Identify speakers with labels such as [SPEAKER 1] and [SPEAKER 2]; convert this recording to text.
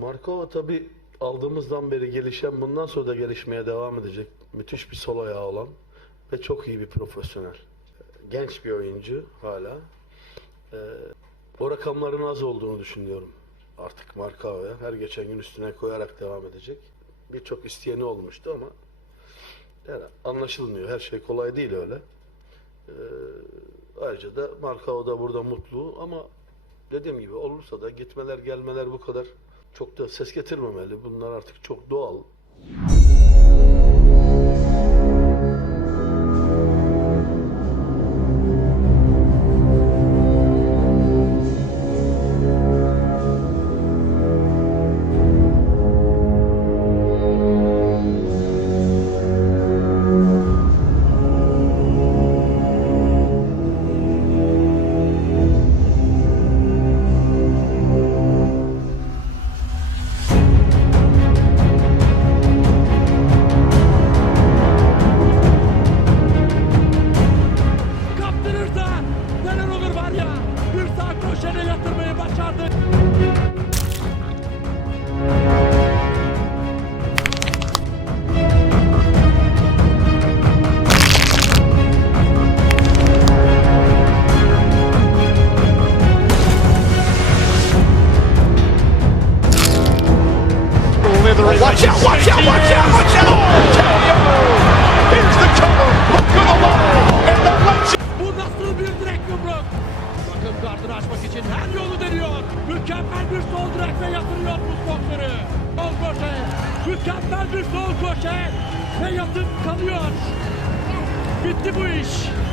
[SPEAKER 1] Markova tabi aldığımızdan beri gelişen, bundan sonra da gelişmeye devam edecek müthiş bir sol ayağı olan ve çok iyi bir profesyonel. Genç bir oyuncu hala. Ee, o rakamların az olduğunu düşünüyorum artık Markova'ya. Her geçen gün üstüne koyarak devam edecek. Birçok isteyeni olmuştu ama yani anlaşılmıyor. Her şey kolay değil öyle. Ee, ayrıca da Markao da burada mutlu ama dediğim gibi olursa da gitmeler gelmeler bu kadar çok da ses getirmemeli. Bunlar artık çok doğal.
[SPEAKER 2] Watch out, watch out, watch out, watch out! Here's the cover! Look for the wall! And the left
[SPEAKER 3] Bu nasıl bir direk yumruk? Takım kartını açmak için her yolu deniyor. Mükemmel bir sol direk ve yatırıyor buz boksörü. Sol köşe. Mükemmel bir sol köşe. Ve yatıp kalıyor. Bitti bu iş.